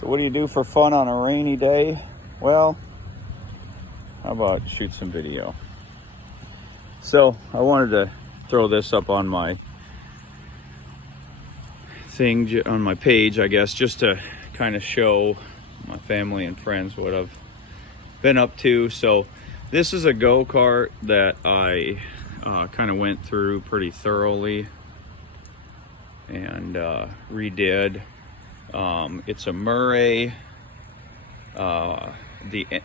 So what do you do for fun on a rainy day? Well, how about shoot some video? So I wanted to throw this up on my thing, on my page, I guess, just to kind of show my family and friends what I've been up to. So this is a go-kart that I kind of went through pretty thoroughly and redid. It's a Murray.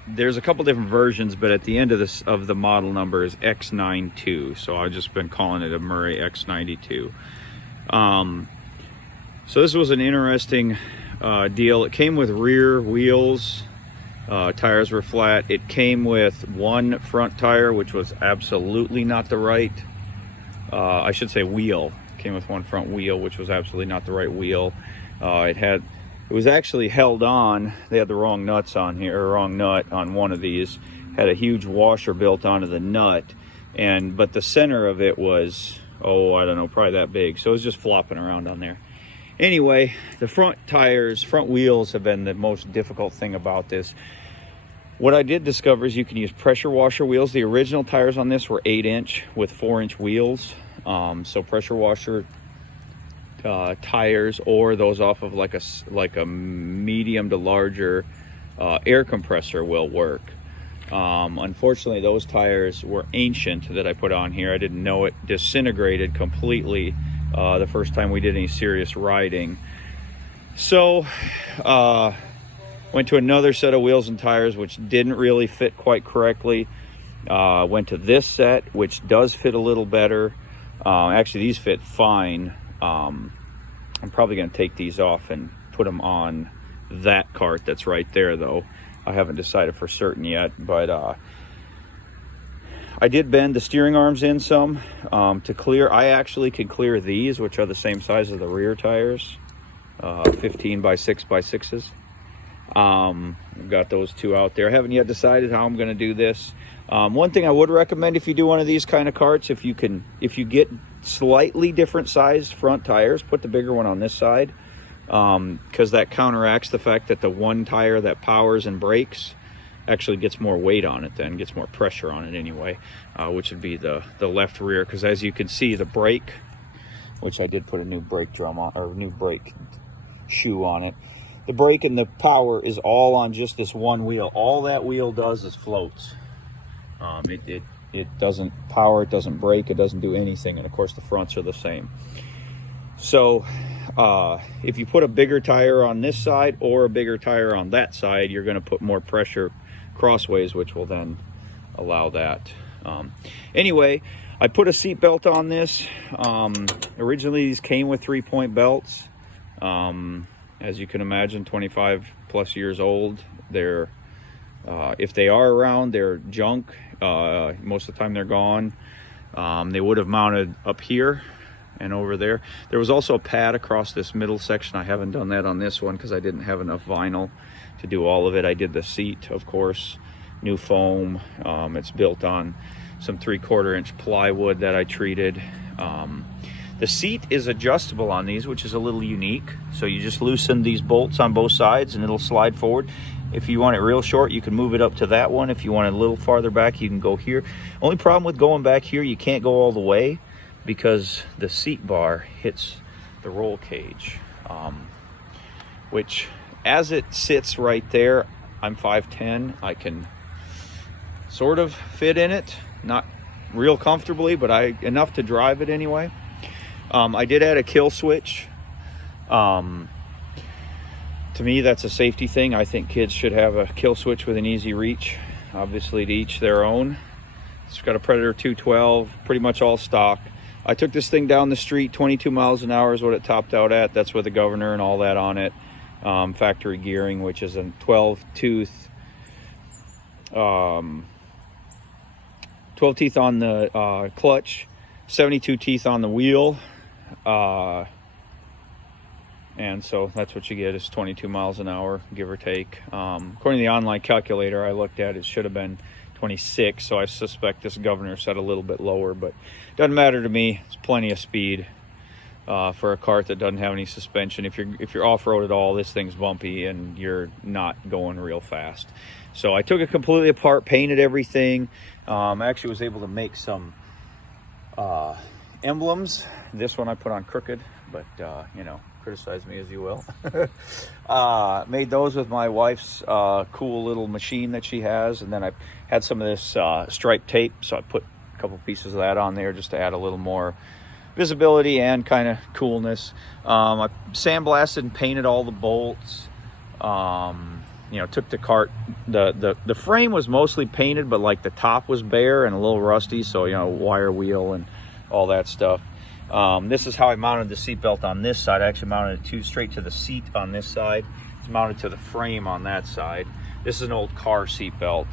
There's a couple different versions, but at the end of the model number is X92. So I've just been calling it a Murray X92. So this was an interesting deal. It came with rear wheels. Tires were flat. It came with one front tire, which was absolutely not the right, I should say wheel. It came with one front wheel, which was absolutely not the right wheel. It was actually held on. They had the wrong nuts on here, or wrong nut on one of these. Had a huge washer built onto the nut, but the center of it was, I don't know, probably that big. So it was just flopping around on there. Anyway, the front wheels have been the most difficult thing about this. What I did discover is you can use pressure washer wheels. The original tires on this were 8-inch with 4-inch wheels. So pressure washer tires, or those off of like a medium to larger air compressor will work. Unfortunately, those tires were ancient that I put on here. I didn't know it disintegrated completely the first time we did any serious riding. So went to another set of wheels and tires which didn't really fit quite correctly. Went to this set, which does fit a little better. Actually, these fit fine. I'm probably going to take these off and put them on that cart that's right there, though. I haven't decided for certain yet, but I did bend the steering arms in some to clear. I actually can clear these, which are the same size as the rear tires, 15 by 6 by 6s. I've got those two out there. I haven't yet decided how I'm going to do this. One thing I would recommend if you do one of these kind of carts, if you get slightly different sized front tires, put the bigger one on this side, because that counteracts the fact that the one tire that powers and brakes actually gets more weight on it, then gets more pressure on it anyway, which would be the left rear. Because as you can see, the brake, which I did put a new brake drum on, or new brake shoe on it, the brake and the power is all on just this one wheel. All that wheel does is floats. It doesn't power, it doesn't brake, it doesn't do anything. And of course the fronts are the same. So if you put a bigger tire on this side or a bigger tire on that side, you're going to put more pressure crossways, which will then allow that. Anyway, I put a seat belt on this. Originally these came with 3-point belts. As you can imagine, 25 plus years old. They're if they are around, they're junk. Most of the time they're gone. They would have mounted up here and over there. There was also a pad across this middle section. I haven't done that on this one because I didn't have enough vinyl to do all of it. I did the seat, of course, new foam. It's built on some 3/4 inch plywood that I treated. The seat is adjustable on these, which is a little unique. So you just loosen these bolts on both sides and it'll slide forward. If you want it real short, you can move it up to that one. If you want it a little farther back, you can go here. Only problem with going back here, you can't go all the way because the seat bar hits the roll cage, which as it sits right there, I'm 5'10". I can sort of fit in it, not real comfortably, but enough to drive it anyway. I did add a kill switch. To me, that's a safety thing. I think kids should have a kill switch with an easy reach. Obviously, to each their own. It's got a Predator 212, pretty much all stock. I took this thing down the street, 22 miles an hour is what it topped out at. That's with the governor and all that on it. Factory gearing, which is a 12 teeth on the clutch, 72 teeth on the wheel. And so that's what you get is 22 miles an hour, give or take. According to the online calculator I looked at, it should have been 26. So I suspect this governor set a little bit lower, but doesn't matter to me. It's plenty of speed. for a cart that doesn't have any suspension. If you're off-road at all, this thing's bumpy and you're not going real fast. So I took it completely apart, painted everything. I actually was able to make some emblems. This one I put on crooked, but you know, criticize me as you will. Made those with my wife's cool little machine that she has, and then I had some of this striped tape, so I put a couple pieces of that on there just to add a little more visibility and kind of coolness. I sandblasted and painted all the bolts. You know, took the cart, the frame was mostly painted, but like the top was bare and a little rusty, so you know, wire wheel and all that stuff. This is how I mounted the seatbelt on this side. I actually mounted it straight to the seat on this side. It's mounted to the frame on that side. This is an old car seatbelt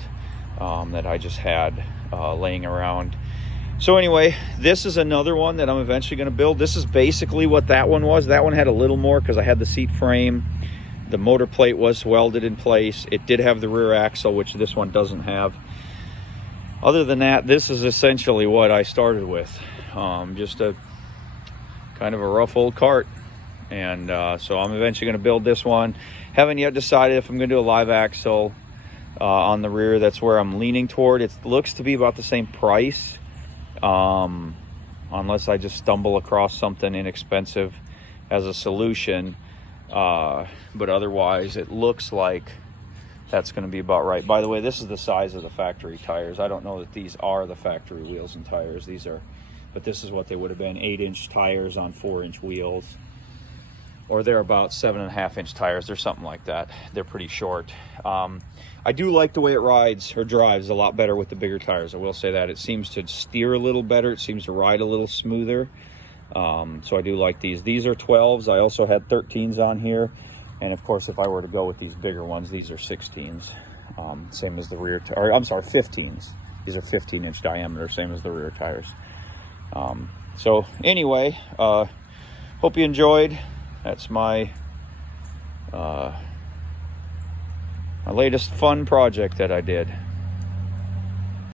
that I just had laying around. So anyway, this is another one that I'm eventually going to build. This is basically what that one was. That one had a little more because I had the seat frame. The motor plate was welded in place. It did have the rear axle, which this one doesn't have. Other than that, this is essentially what I started with. Just a kind of a rough old cart. And so I'm eventually going to build this one. Haven't yet decided if I'm going to do a live axle on the rear. That's where I'm leaning toward. It looks to be about the same price, unless I just stumble across something inexpensive as a solution. But otherwise it looks like that's going to be about right. By the way, this is the size of the factory tires. I don't know that these are the factory wheels and tires. These are, but this is what they would have been, 8-inch tires on 4-inch wheels, or they're about 7.5-inch tires or something like that. They're pretty short. I do like the way it rides or drives a lot better with the bigger tires. I will say that. It seems to steer a little better. It seems to ride a little smoother. So I do like these. These are 12s. I also had 13s on here. And of course, if I were to go with these bigger ones, these are 16s. Same as the rear, or I'm sorry, 15s. These are 15-inch diameter, same as the rear tires. So anyway, hope you enjoyed. That's my my latest fun project that I did.